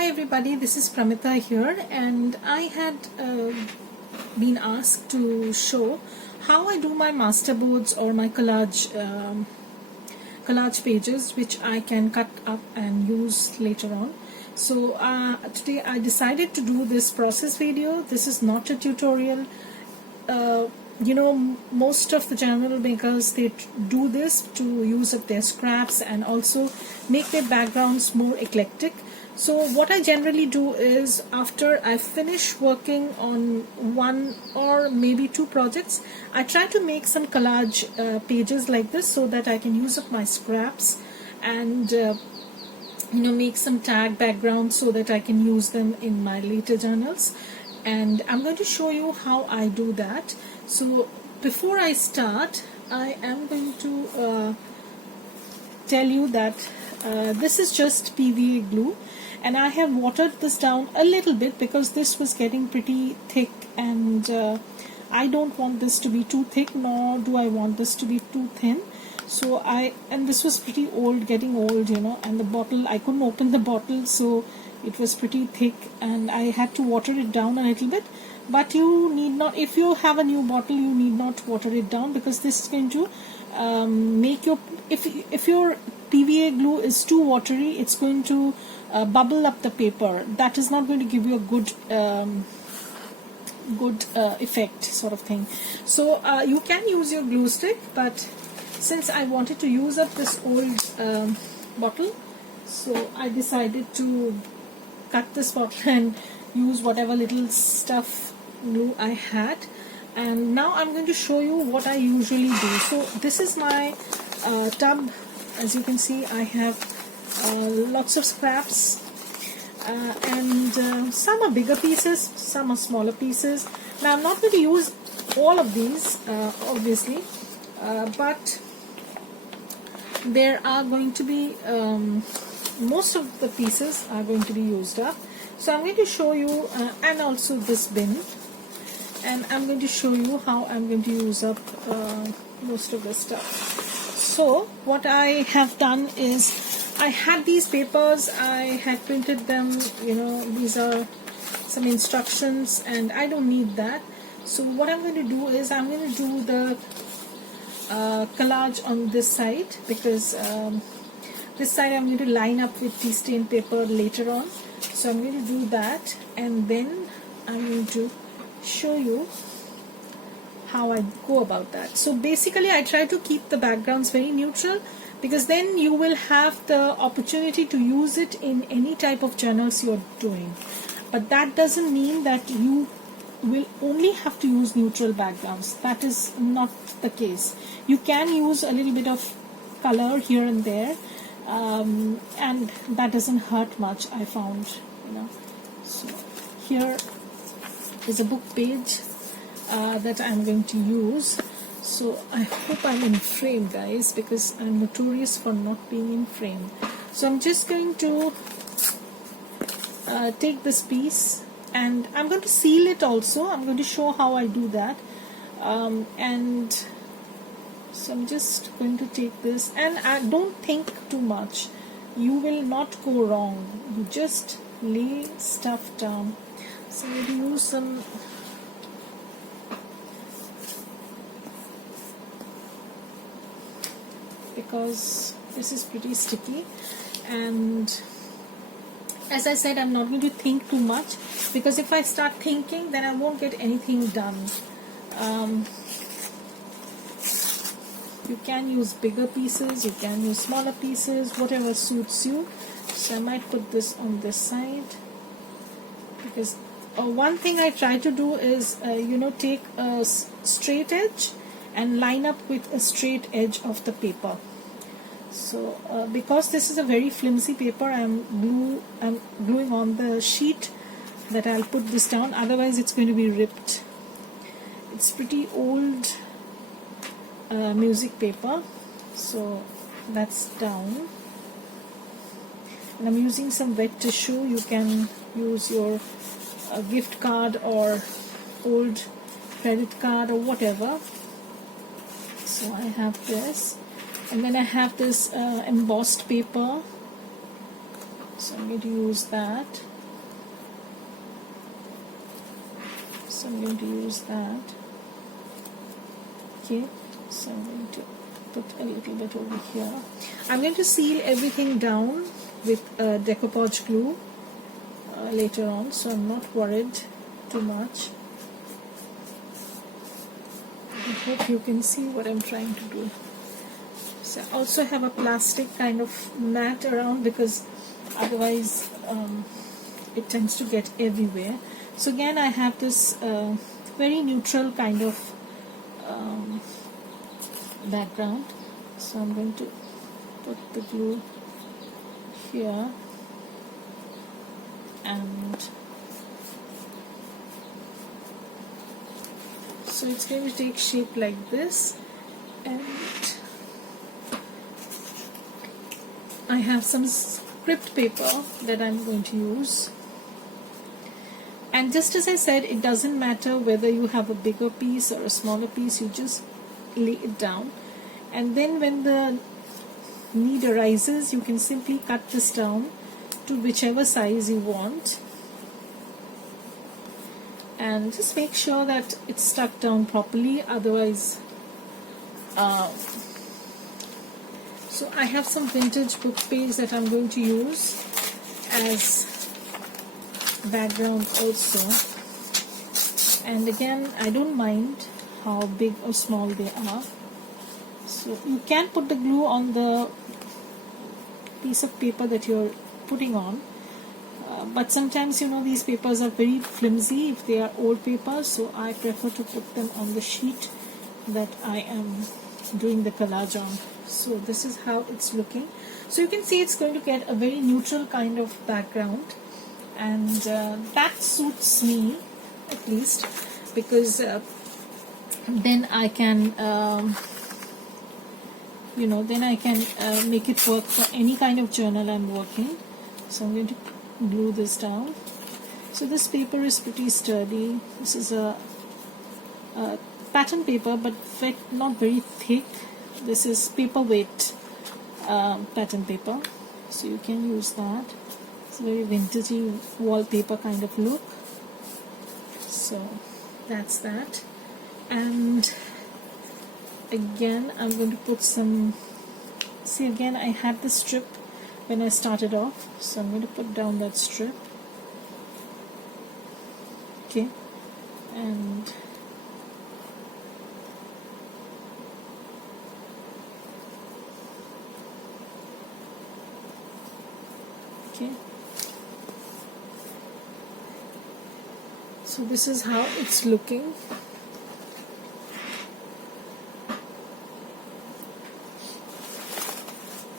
Hi everybody, this is Pramita here, and I had been asked to show how I do my masterboards or my collage pages, which I can cut up and use later on. So today I decided to do this process video. This is not a tutorial. Most of the journal makers, they do this to use up their scraps and also make their backgrounds more eclectic. So what I generally do is, after I finish working on one or maybe two projects, I try to make some collage pages like this so that I can use up my scraps and make some tag backgrounds so that I can use them in my later journals. And I'm going to show you how I do that. So before I start, I am going to tell you that this is just PVA glue, and I have watered this down a little bit because this was getting pretty thick, and I don't want this to be too thick, nor do I want this to be too thin. So and this was pretty old, getting old, and the bottle, I couldn't open the bottle, so it was pretty thick and I had to water it down a little bit. But you need not, if you have a new bottle, you need not water it down, because this is going to make your, if your PVA glue is too watery, it's going to bubble up the paper. That is not going to give you a good effect, sort of thing. So you can use your glue stick, but since I wanted to use up this old bottle, so I decided to cut this bottle and use whatever little stuff glue I had. And now I'm going to show you what I usually do. So this is my tub. As you can see, I have lots of scraps, and some are bigger pieces, some are smaller pieces. Now I'm not going to use all of these, obviously, but there are going to be most of the pieces are going to be used up. So I'm going to show you, and also this bin, and I'm going to show you how I'm going to use up most of the stuff. So what I have done is, I had these papers, I had printed them, these are some instructions, and I don't need that. So what I'm going to do is, I'm going to do the collage on this side, because this side I'm going to line up with tea stain paper later on. So I'm going to do that, and then I'm going to show you how I go about that. So basically I try to keep the backgrounds very neutral, because then you will have the opportunity to use it in any type of journals you're doing. But that doesn't mean that you will only have to use neutral backgrounds. That is not the case. You can use a little bit of color here and there, and that doesn't hurt much, I found. So here is a book page that I'm going to use. So I hope I'm in frame, guys, because I'm notorious for not being in frame. So I'm just going to take this piece, and I'm going to seal it also. I'm going to show how I do that. And so I'm just going to take this, and I don't think too much. You will not go wrong. You just lay stuff down. So I'm going to use some because this is pretty sticky, and as I said, I'm not going to think too much, because if I start thinking, then I won't get anything done. You can use bigger pieces, you can use smaller pieces, whatever suits you. So I might put this on this side, because one thing I try to do is take a straight edge and line up with a straight edge of the paper. So because this is a very flimsy paper, I'm gluing on the sheet that I'll put this down, otherwise it's going to be ripped. It's pretty old music paper, so that's down. And I'm using some wet tissue. You can use your gift card or old credit card or whatever. So I have this, and then I have this embossed paper. So I'm going to use that. So I'm going to use that. Okay, so I'm going to put a little bit over here. I'm going to seal everything down with decoupage glue later on, so I'm not worried too much. I hope you can see what I'm trying to do. So I also have a plastic kind of mat around, because otherwise it tends to get everywhere. So again, I have this very neutral kind of background. So I'm going to put the glue here, and so it's going to take shape like this. And I have some script paper that I'm going to use. And just as I said, it doesn't matter whether you have a bigger piece or a smaller piece, you just lay it down. And then when the need arises, you can simply cut this down to whichever size you want. And just make sure that it's stuck down properly, otherwise so I have some vintage book page that I'm going to use as background also. And again, I don't mind how big or small they are. So you can put the glue on the piece of paper that you're putting on. But sometimes, you know, these papers are very flimsy if they are old papers, so I prefer to put them on the sheet that I am doing the collage on. So this is how it's looking. So you can see it's going to get a very neutral kind of background, and that suits me at least, because then I can then I can make it work for any kind of journal I'm working. So I'm going to glue this down. So this paper is pretty sturdy. This is a pattern paper, but not very thick. This is paperweight pattern paper, so you can use that. It's a very vintagey wallpaper kind of look. So that's that. And again, I'm going to put some, see, again I had this strip when I started off, so I'm going to put down that strip. Okay, and okay, so this is how it's looking.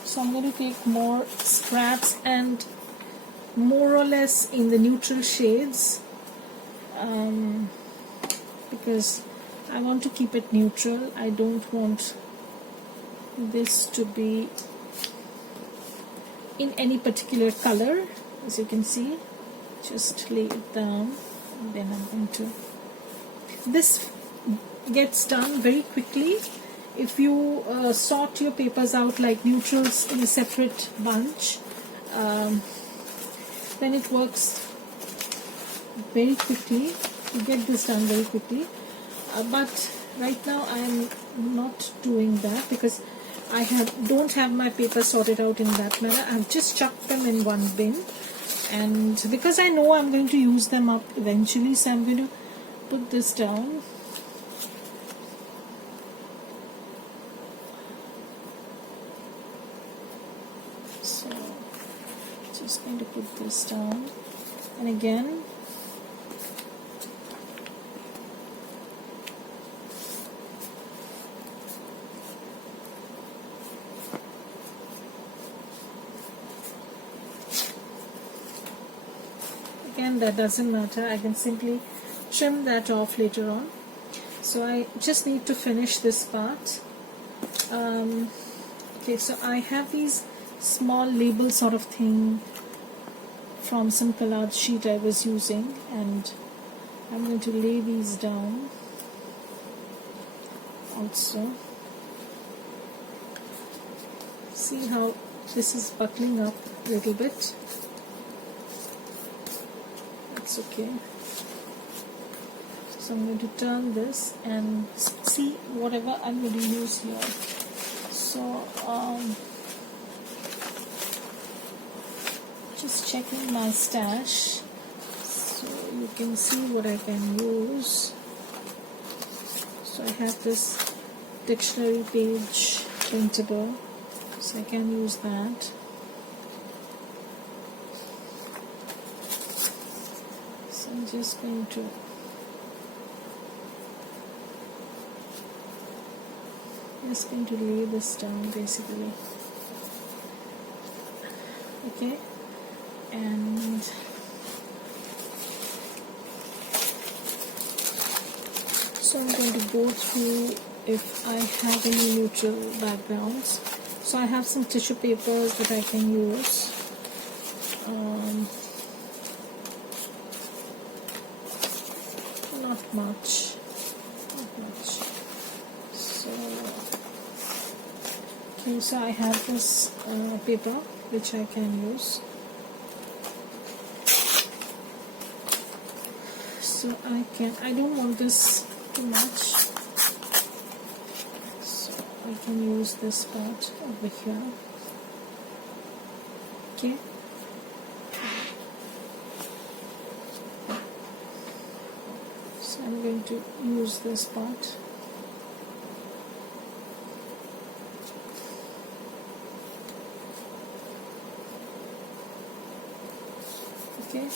So I'm going to take more scraps and more or less in the neutral shades, because I want to keep it neutral. I don't want this to be in any particular color. As you can see, just lay it down, and then I'm going to, this gets done very quickly if you sort your papers out like neutrals in a separate bunch. Then it works very quickly. You get this done very quickly. But right now I am not doing that, because I don't have my papers sorted out in that manner. I've just chucked them in one bin, and because I know I'm going to use them up eventually, so I'm going to put this down. So just going to put this down, and again that doesn't matter, I can simply trim that off later on. So I just need to finish this part. Okay, so I have these small label sort of thing from some collage sheet I was using, and I'm going to lay these down also. See how this is buckling up a little bit. that's okay. So I'm going to turn this and see whatever I'm going to use here. So just checking my stash so you can see what I can use. So I have this dictionary page printable, so I can use that. So I'm just going to lay this down basically. Okay, and so I'm going to go through if I have any neutral backgrounds. So I have some tissue papers that I can use. Not much. So, okay, so I have this paper which I can use. So I don't want this too much. So I can use this part over here. Okay. So I'm going to use this part. Okay.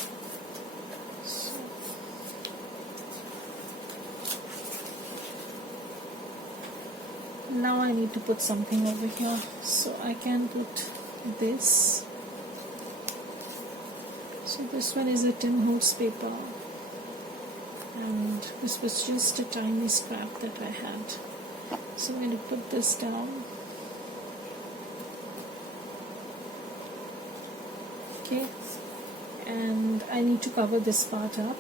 Now I need to put something over here, so I can put this. So this one is a tin horse paper, and this was just a tiny scrap that I had. So I'm going to put this down. Okay, and I need to cover this part up.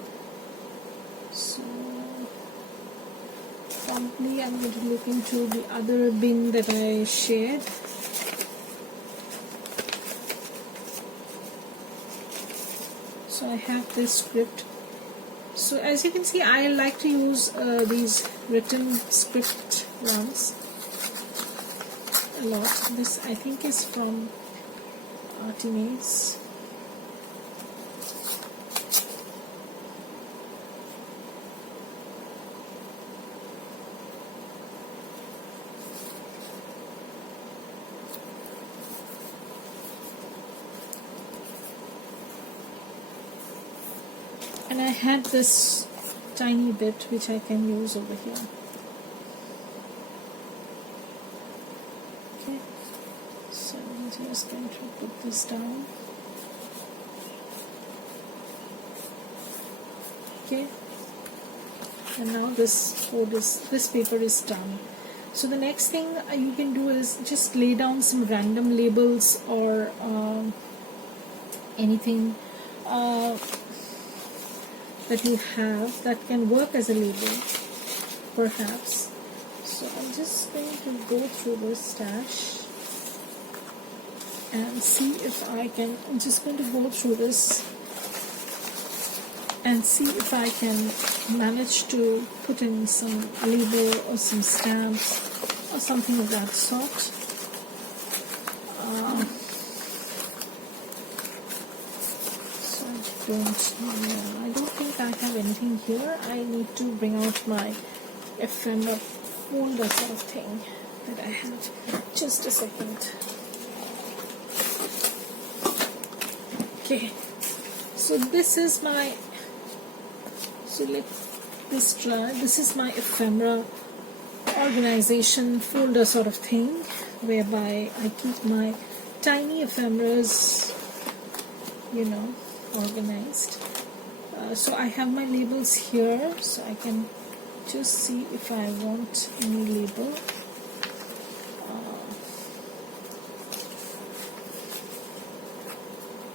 So probably I'm going to look into the other bin that I shared. So I have this script. So as you can see, I like to use these written script ones a lot. This I think is from Artimaze. And I had this tiny bit which I can use over here. Okay, so I'm just going to put this down. Okay, and now this paper is done. So the next thing you can do is just lay down some random labels or anything that you have that can work as a label, perhaps. So I'm just going to go through this stash and see if I can. I'm just going to go through this and see if I can manage to put in some label or some stamps or something of that sort. I don't think I have anything here. I need to bring out my ephemera folder sort of thing that I have. Just a second. Okay, so this is my this is my ephemera organization folder sort of thing, whereby I keep my tiny ephemeras, organized. So I have my labels here, so I can just see if I want any label.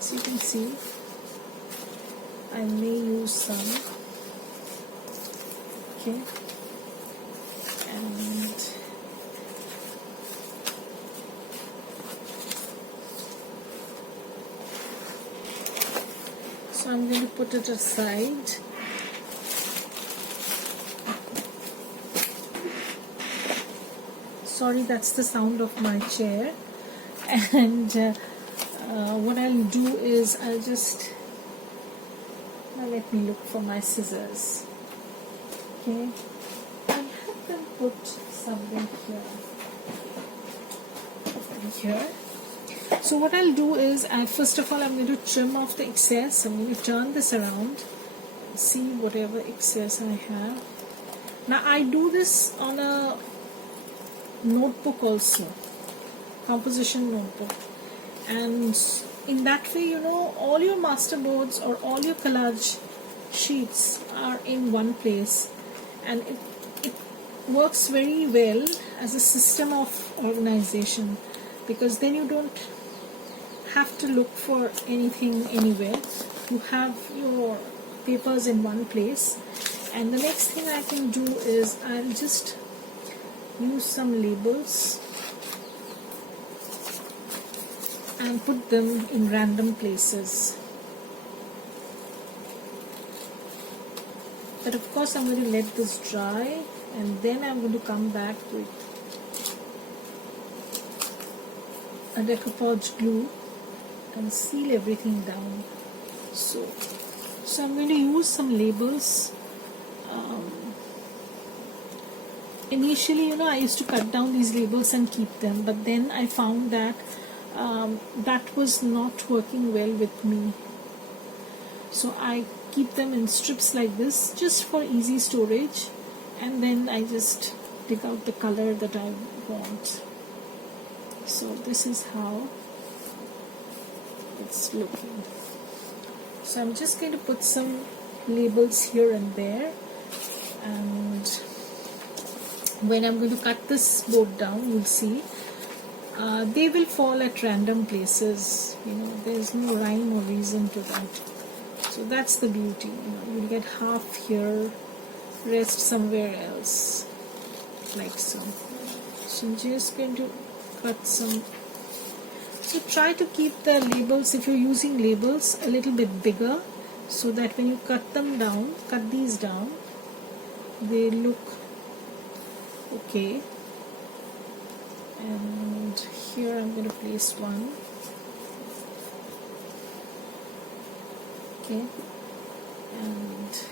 So you can see I may use some. Okay, and So I'm going to put it aside. Sorry, that's the sound of my chair. And what I'll do is I'll just, now let me look for my scissors. Okay, I have them put somewhere here. So what I'll do is, first of all, I'm going to trim off the excess. I'm going to turn this around, see whatever excess I have. Now I do this on a notebook also, composition notebook, and in that way, you know, all your masterboards or all your collage sheets are in one place, and it works very well as a system of organization, because then you don't have to look for anything anywhere. You have your papers in one place. And the next thing I can do is I'll just use some labels and put them in random places. But of course I'm going to let this dry, and then I'm going to come back with a decoupage glue and seal everything down. So I'm going to use some labels. Initially, you know, I used to cut down these labels and keep them, but then I found that that was not working well with me. So I keep them in strips like this, just for easy storage, and then I just pick out the color that I want. So this is how it's looking. So I'm just going to put some labels here and there, and when I'm going to cut this board down, you'll see they will fall at random places. You know, there's no rhyme or reason to that. So that's the beauty. You know, you'll get half here, rest somewhere else, like so. So I'm just going to cut some. So try to keep the labels, if you're using labels, a little bit bigger, so that when you cut them down, cut these down, they look okay. And here I'm going to place one. Okay, and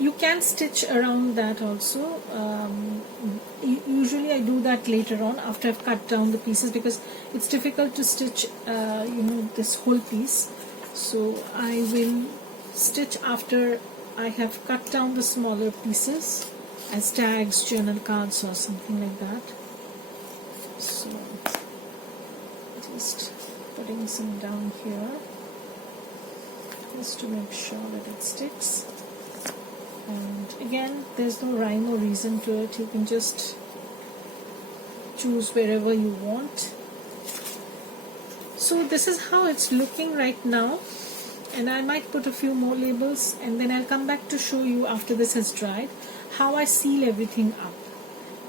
you can stitch around that also. Usually I do that later on after I've cut down the pieces, because it's difficult to stitch you know, this whole piece. So I will stitch after I have cut down the smaller pieces as tags, journal cards or something like that. So just putting some down here just to make sure that it sticks. And again, there's no rhyme or reason to it. You can just choose wherever you want. So this is how it's looking right now, and I might put a few more labels, and then I'll come back to show you after this has dried how I seal everything up.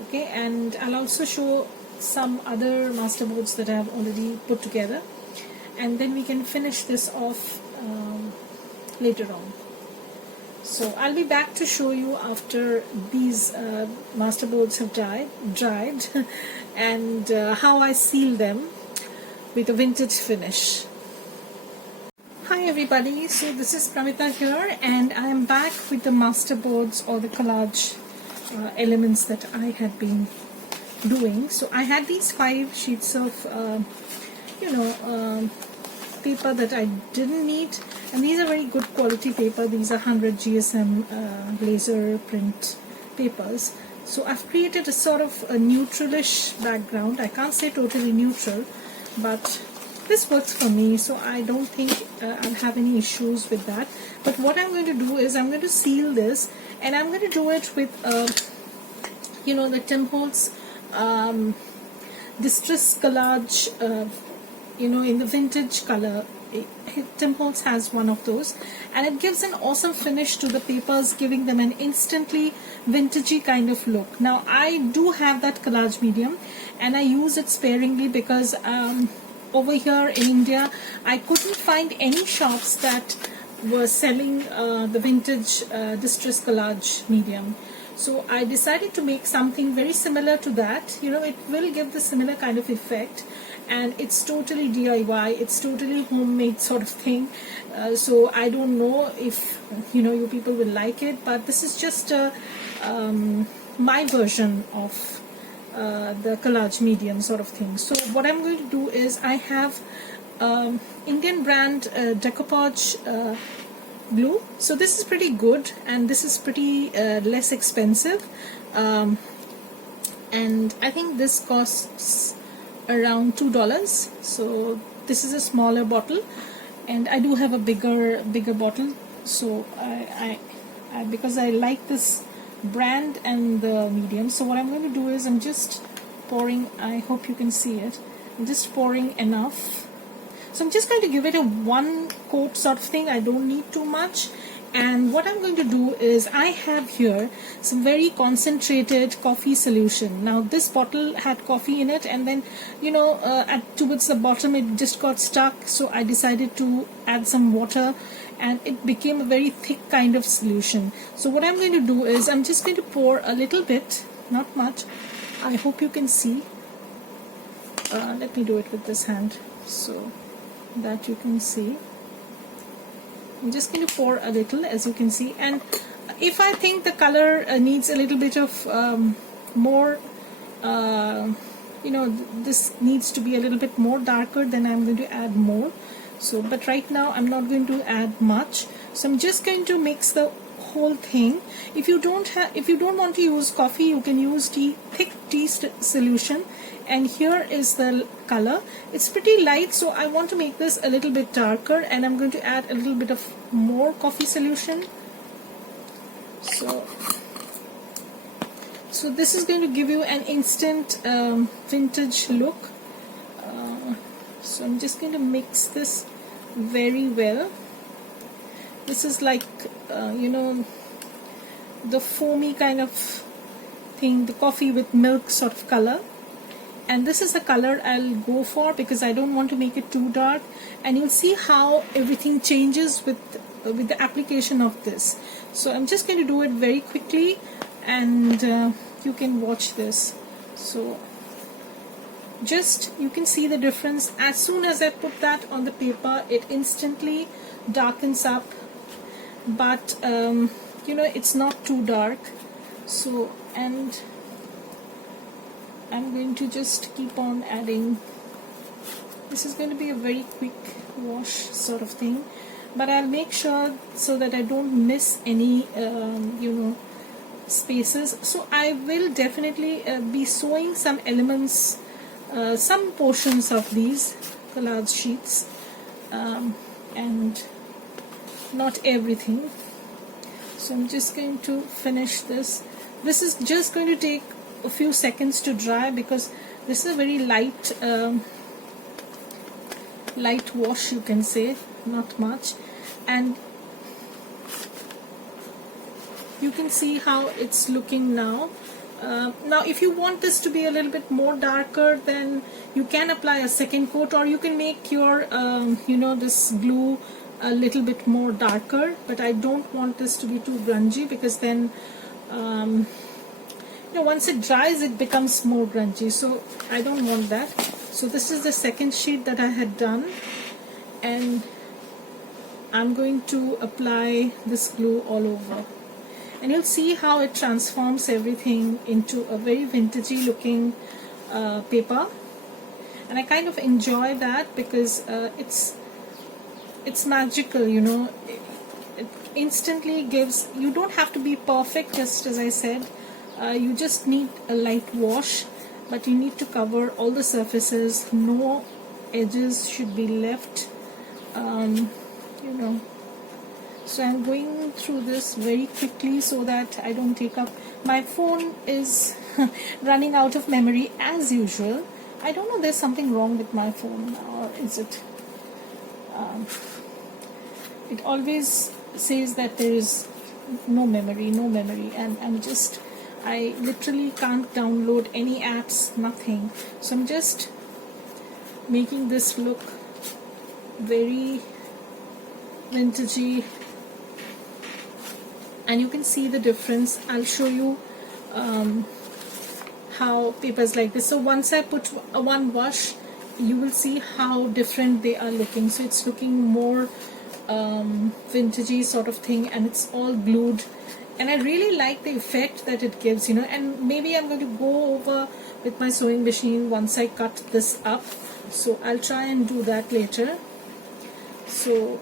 Okay, and I'll also show some other masterboards that I have already put together, and then we can finish this off later on. So I'll be back to show you after these masterboards have dried and how I seal them with a vintage finish. Hi everybody, so this is Pramita here, and I am back with the masterboards or the collage elements that I had been doing. So I had these 5 sheets of paper that I didn't need, and these are very good quality paper. These are 100 GSM laser print papers. So I've created a sort of a neutralish background. I can't say totally neutral, but this works for me, so I don't think I'll have any issues with that. But what I'm going to do is I'm going to seal this, and I'm going to do it with the Tim Holtz Distress Collage, in the vintage color. Tim Holtz has one of those, and it gives an awesome finish to the papers, giving them an instantly vintagey kind of look. Now I do have that collage medium, and I use it sparingly because over here in India I couldn't find any shops that were selling the vintage distress collage medium. So I decided to make something very similar to that. You know, it will give the similar kind of effect, and it's totally DIY, it's totally homemade sort of thing. So I don't know if, you know, you people will like it, but this is just my version of the collage medium sort of thing. So what I'm going to do is, I have Indian brand decoupage glue. So this is pretty good, and this is pretty less expensive, and I think this costs around $2. So this is a smaller bottle, and I do have a bigger bottle. So I because I like this brand and the medium, so what I'm going to do is, I'm just pouring, I hope you can see it, I'm just pouring enough. So I'm just going to give it a one coat sort of thing. I don't need too much. And what I'm going to do is, I have here some very concentrated coffee solution. Now this bottle had coffee in it, and then, you know, towards the bottom it just got stuck, so I decided to add some water, and it became a very thick kind of solution. So what I'm going to do is, I'm just going to pour a little bit, not much. I hope you can see. Let me do it with this hand so that you can see. I'm just going to pour a little, as you can see, and if I think the color needs a little bit of more, you know, this needs to be a little bit more darker, then I'm going to add more. So, but right now I'm not going to add much. So I'm just going to mix the whole thing. If you don't want to use coffee, you can use thick tea solution. And here is the color. It's pretty light, so I want to make this a little bit darker, and I'm going to add a little bit of more coffee solution. So this is going to give you an instant vintage look. So I'm just going to mix this very well. This is like, you know, the foamy kind of thing, the coffee with milk sort of color. And this is the color I'll go for, because I don't want to make it too dark. And you'll see how everything changes with the application of this. So I'm just going to do it very quickly, and you can watch this. So just, you can see the difference. As soon as I put that on the paper, it instantly darkens up, but you know, it's not too dark. So, and I'm going to just keep on adding. This is going to be a very quick wash sort of thing, but I'll make sure so that I don't miss any you know, spaces. So I will definitely be sewing some elements, some portions of these collage sheets, and not everything. So I'm just going to finish this. This is just going to take a few seconds to dry, because this is a very light light wash, you can say, not much. And you can see how it's looking now. Now if you want this to be a little bit more darker, then you can apply a second coat, or you can make your you know, this glue a little bit more darker. But I don't want this to be too grungy, because then you know, once it dries, it becomes more grungy, so I don't want that. So this is the second sheet that I had done, and I'm going to apply this glue all over, and you'll see how it transforms everything into a very vintagey looking paper. And I kind of enjoy that, because it's magical, you know. It instantly gives, you don't have to be perfect, just as I said. You just need a light wash, but you need to cover all the surfaces. No edges should be left, you know. So I'm going through this very quickly so that I don't take up. My phone is running out of memory as usual. I don't know, there's something wrong with my phone, or is it? It always says that there is no memory, and I literally can't download any apps, nothing. So I'm just making this look very vintagey, and you can see the difference. I'll show you how papers like this. So once I put one wash, you will see how different they are looking. So it's looking more vintagey sort of thing, and it's all glued, and I really like the effect that it gives, you know. And maybe I'm going to go over with my sewing machine once I cut this up, so I'll try and do that later. So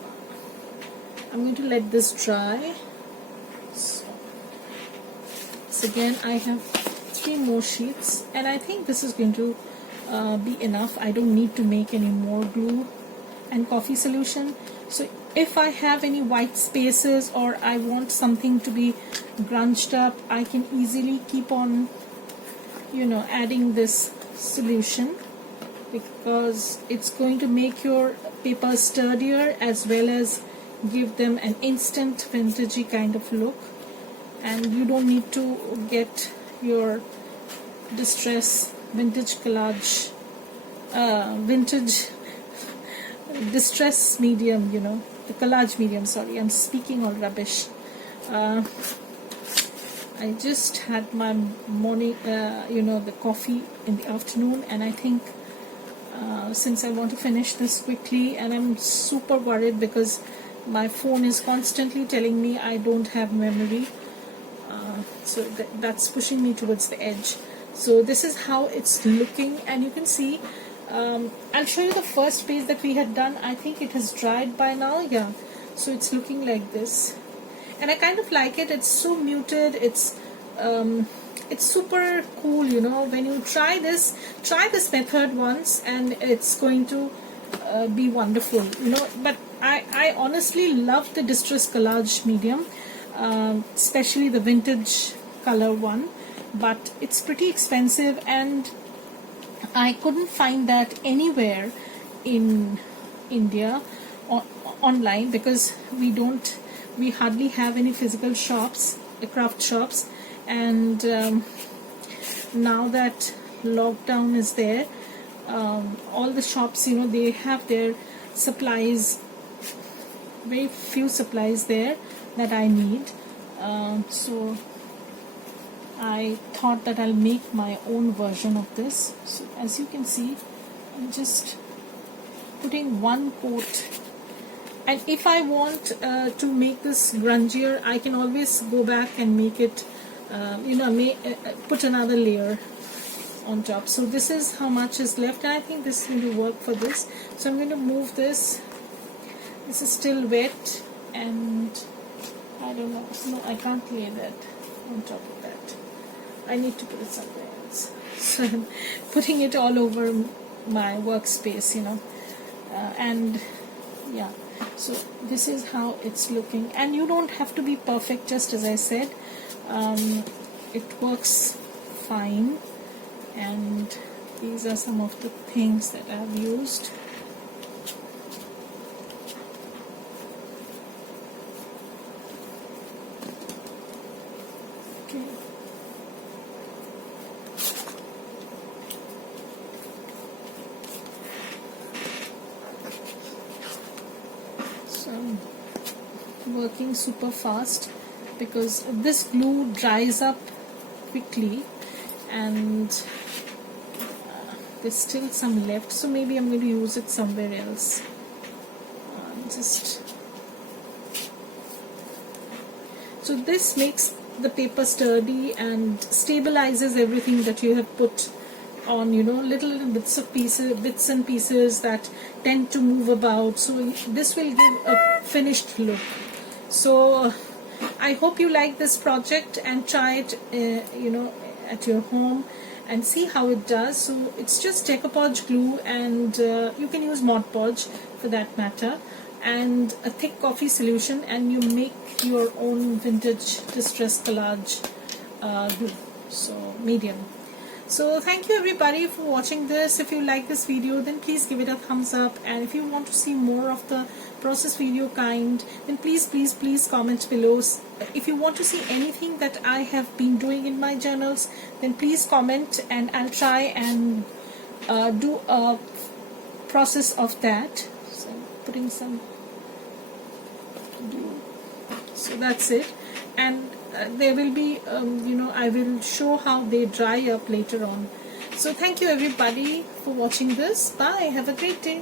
I'm going to let this dry. So again, I have 3 more sheets, and I think this is going to be enough. I don't need to make any more glue and coffee solution. So if I have any white spaces, or I want something to be grunched up, I can easily keep on, you know, adding this solution, because it's going to make your papers sturdier as well as give them an instant vintagey kind of look. And you don't need to get your distress vintage collage vintage distress medium, you know, the collage medium. Sorry, I'm speaking all rubbish. I just had my morning, you know, the coffee in the afternoon, and I think since I want to finish this quickly, and I'm super worried because my phone is constantly telling me I don't have memory, so that's pushing me towards the edge. So this is how it's looking, and you can see, I'll show you the first page that we had done. I think it has dried by now. Yeah, so it's looking like this, and I kind of like it. It's so muted. It's super cool, you know. When you try this method once, and it's going to be wonderful, you know. But I honestly love the distress collage medium, especially the vintage color one, but it's pretty expensive, and I couldn't find that anywhere in India online, because we hardly have any physical shops, craft shops. And now that lockdown is there, all the shops, you know, they have their supplies, very few supplies there that I need. So I thought that I'll make my own version of this. So as you can see, I'm just putting one coat, and if I want to make this grungier, I can always go back and make it, you know, put another layer on top. So this is how much is left, and I think this is going to work for this. So I'm going to move this. This is still wet, and I don't know. No, I can't lay that on top of that. I need to put it somewhere else. So I'm putting it all over my workspace, you know. And yeah, so this is how it's looking. And you don't have to be perfect, just as I said. It works fine. And these are some of the things that I've used. Okay. So I'm working super fast because this glue dries up quickly, and there's still some left, so maybe I'm going to use it somewhere else. So this makes the paper sturdy and stabilizes everything that you have put on, you know, little bits and pieces that tend to move about. So this will give a finished look. So I hope you like this project and try it, you know, at your home and see how it does. So it's just decoupage glue, and you can use Mod Podge for that matter, and a thick coffee solution, and you make your own vintage distress collage glue, so medium. So thank you everybody for watching this. If you like this video, then please give it a thumbs up, and if you want to see more of the process video kind, then please comment below. If you want to see anything that I have been doing in my journals, then please comment, and I'll try and do a process of that. So I'm putting some blue. So that's it. And there will be I will show how they dry up later on. So thank you everybody for watching this. Bye, have a great day.